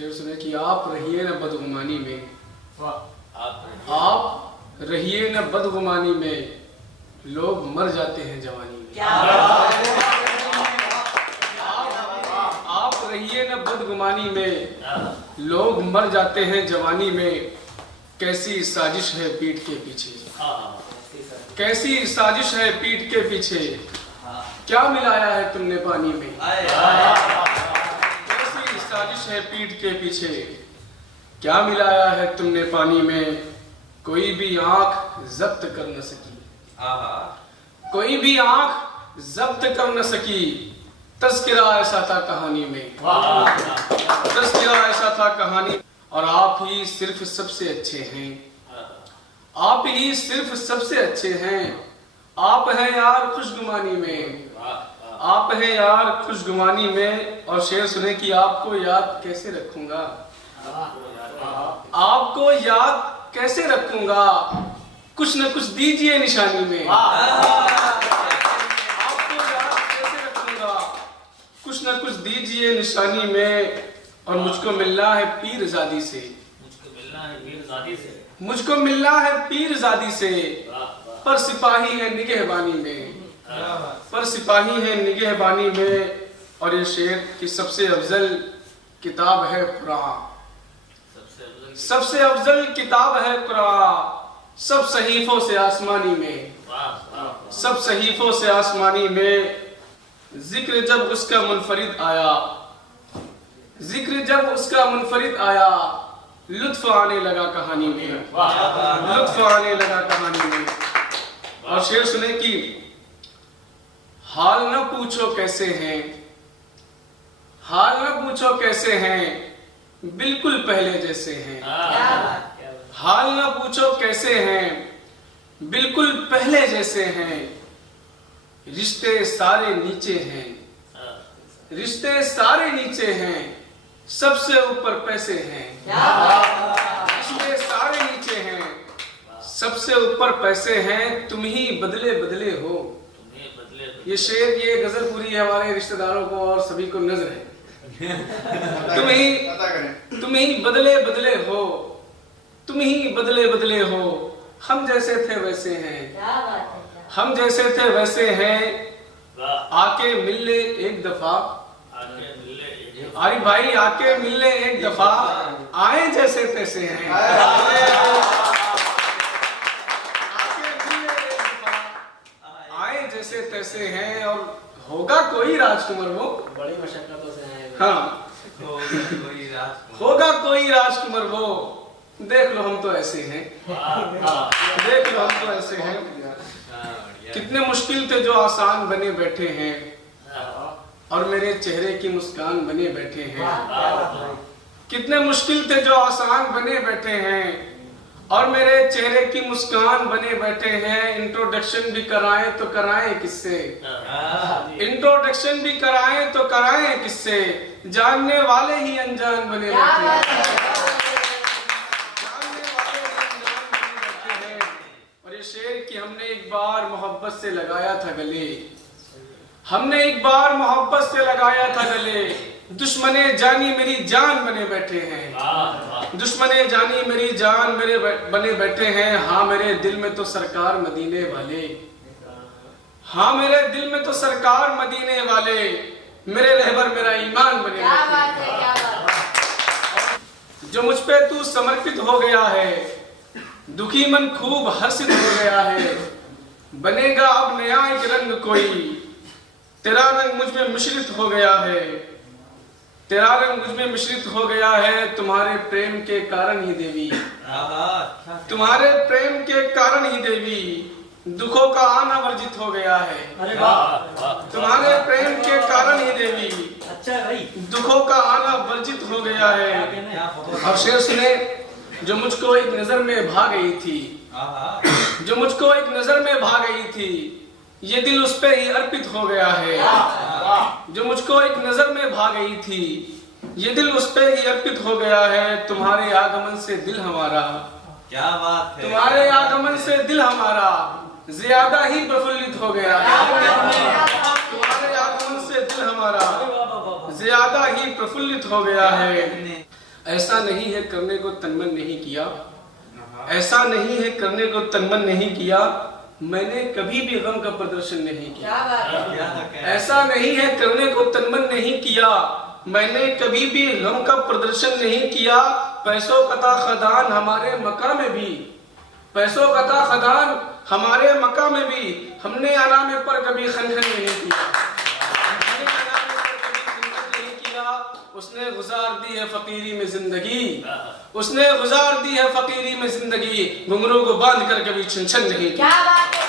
शेर सुने कि आप रहिए न बदगुमानी में, आप रहिए न बदगुमानी में, लोग मर जाते हैं जवानी में। आप रहिए न बदगुमानी में, लोग मर जाते हैं जवानी में। कैसी साजिश है पीठ के पीछे, कैसी साजिश है पीठ के पीछे, क्या मिलाया है तुमने पानी में। कैसी साजिश है पीठ के पीछे, क्या मिलाया है तुमने पानी में। कोई भी आंख जब्त कर न सकी, कोई भी आंख जब्त कर न सकी। तज़किरा ऐसा था कहानी में, तज़किरा ऐसा था कहानी। और आप ही सिर्फ सबसे अच्छे हैं, आप ही सिर्फ सबसे अच्छे हैं। आप हैं यार खुशगुमानी में, आप हैं यार खुशगुमानी में। और शेर सुने कि आपको याद कैसे रखूंगा, आपको याद कैसे रखूंगा। कुछ न कुछ दीजिए निशानी में, आपको याद कैसे रखूंगा। कुछ न कुछ दीजिए निशानी में। और मुझको मिलना है पीरजादी से, मुझको मिलना है पीरजादी से, मुझको मिलना है पीरजादी से। पर सिपाही है निगहबानी में, पर सिपाही है निगहबानी में। और ये शेर की सबसे अफजल किताब है कुरान, सबसे अफजल किताब है कुरान। सब सहीफों से आसमानी में, सब सहीफों से आसमानी में। जिक्र जब उसका मुनफरिद आया, जिक्र जब उसका मुनफरिद आया, लुत्फ आने लगा कहानी में, लुत्फ आने लगा कहानी में। और शेर सुने कि हाल न पूछो कैसे हैं, हाल न पूछो कैसे हैं, बिल्कुल पहले जैसे हैं। हाल न पूछो कैसे हैं, बिल्कुल पहले जैसे हैं। रिश्ते सारे नीचे हैं, रिश्ते सारे नीचे हैं, सबसे ऊपर पैसे हैं। रिश्ते सारे नीचे हैं, सबसे ऊपर पैसे हैं। तुम ही बदले बदले हो। ये शेर, ये गजल पूरी है हमारे रिश्तेदारों को और सभी को नजर है। तुम ही बदले बदले हो, तुम ही बदले बदले हो। हम जैसे थे वैसे हैं, हम जैसे थे वैसे हैं। आके मिल ले एक दफा, अरे भाई आके मिल ले एक दफा। आए जैसे तैसे हैं, आके मिल ले एक दफा। आए जैसे तैसे हैं। और होगा कोई राजकुमार वो, बड़ी मशक्कतों से आए। हाँ, होगा कोई राजकुमार वो। देख लो हम तो ऐसे हैं, देख लो हम तो ऐसे हैं। कितने मुश्किल थे जो आसान बने बैठे हैं, और मेरे चेहरे की मुस्कान बने बैठे हैं। कितने मुश्किल थे जो आसान बने बैठे हैं, और मेरे चेहरे की मुस्कान बने बैठे हैं। इंट्रोडक्शन भी कराएं तो कराएं किससे, इंट्रोडक्शन भी कराएं तो कराएं किससे। जानने वाले ही अनजान बने बैठे हैं, जानने वाले ही अनजान बने बैठे हैं। और ये शेर कि हमने एक बार मोहब्बत से लगाया था गले, हमने एक बार मोहब्बत से लगाया था गले। दुश्मने जानी मेरी जान बने बैठे हैं, दुश्मने जानी मेरी जान मेरे बने बैठे हैं। हाँ मेरे दिल में तो सरकार मदीने वाले, हाँ मेरे दिल में तो सरकार मदीने वाले। मेरे रहबर मेरा ईमान बने बैठे हैं। जो मुझ पे तू समर्पित हो गया है, दुखी मन खूब हर्षित हो गया है। बनेगा अब नया एक रंग कोई, तेरा रंग मुझ में मिश्रित हो गया है, तेरा रंग मुझ में मिश्रित हो गया है। तुम्हारे प्रेम के कारण ही देवी, तुम्हारे प्रेम के कारण ही देवी, दुखों का आना वर्जित हो गया है। तुम्हारे प्रेम के कारण ही देवी, अच्छा भाई, दुखों का आना वर्जित हो गया है। अब शेर सुने, जो मुझको एक नजर में भा गई थी, जो मुझको एक नजर में भा गई थी, ये दिल उस पे ही अर्पित हो गया है। जो मुझको एक नजर में भा गई थी, ये दिल उस पे ही अर्पित हो गया है। तुम्हारे आगमन से दिल हमारा, क्या बात है, तुम्हारे आगमन से दिल हमारा ज्यादा ही प्रफुल्लित हो गया है। तुम्हारे आगमन से दिल हमारा ज्यादा ही प्रफुल्लित हो गया है। ऐसा नहीं है करने को तनमन नहीं किया, ऐसा नहीं है करने को तनमन नहीं किया, मैंने कभी भी गम का प्रदर्शन नहीं किया। क्या बात है? ऐसा नहीं है करने को तनमन नहीं किया, मैंने कभी भी गम का प्रदर्शन नहीं किया। पैसों का खदान हमारे मक्का में भी, पैसों का खदान हमारे मक्का में भी, हमने अनामे पर कभी खनखन नहीं किया, हमने अनामे पर कभी खनखन नहीं किया। उसने गुजार दी है फकीरी में जिंदगी, उसने गुजार दी है फकीरी में जिंदगी, घुंघरू को बांध कर कभी छन छन नहीं किया। क्या बात है?